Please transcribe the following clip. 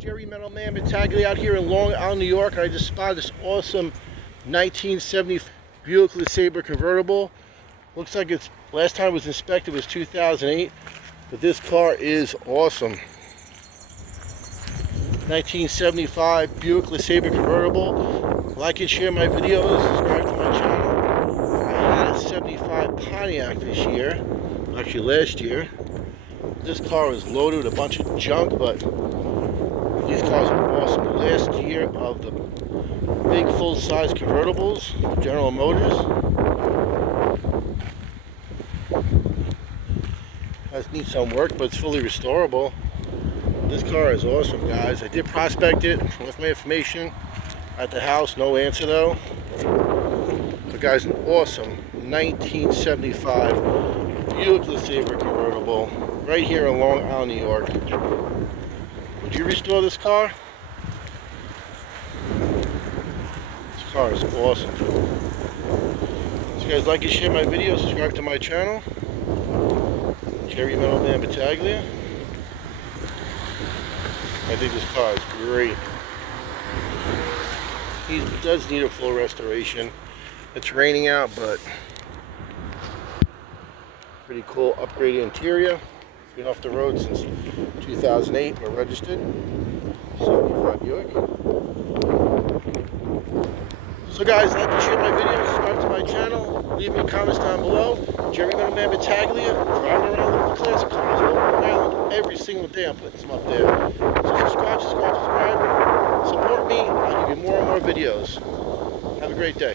Jerry Metal Man Battaglia out here in Long Island, New York. I just spotted this awesome 1970 Buick Le Sabre convertible. Looks like it's last time it was inspected was 2008, but this car is awesome. 1975 Buick Le Sabre convertible. Like and share my videos, subscribe to my channel. I had a 75 Pontiac this year, actually last year. This car was loaded with a bunch of junk, but these cars are awesome. The last year of the big full-size convertibles, General Motors. Needs some work, but it's fully restorable. This car is awesome, guys. I did prospect it, left my information at the house. No answer though. But guys, an awesome 1975 Buick Le Sabre convertible right here in Long Island, New York. Would you restore this car? This car is awesome. So guys, like and share my videos, subscribe to my channel. Jerry Metal Man Battaglia. I think this car is great. He does need a full restoration. It's raining out, but pretty cool upgraded interior. Been off the road since 2008. We're registered. 75 Buick. So guys, like and share my videos, subscribe to my channel, leave me comments down below. Jerry Metal Man Battaglia, driving around with the classic cars all around every single day. I'm putting some up there. So subscribe. Support me. I'll give you more and more videos. Have a great day.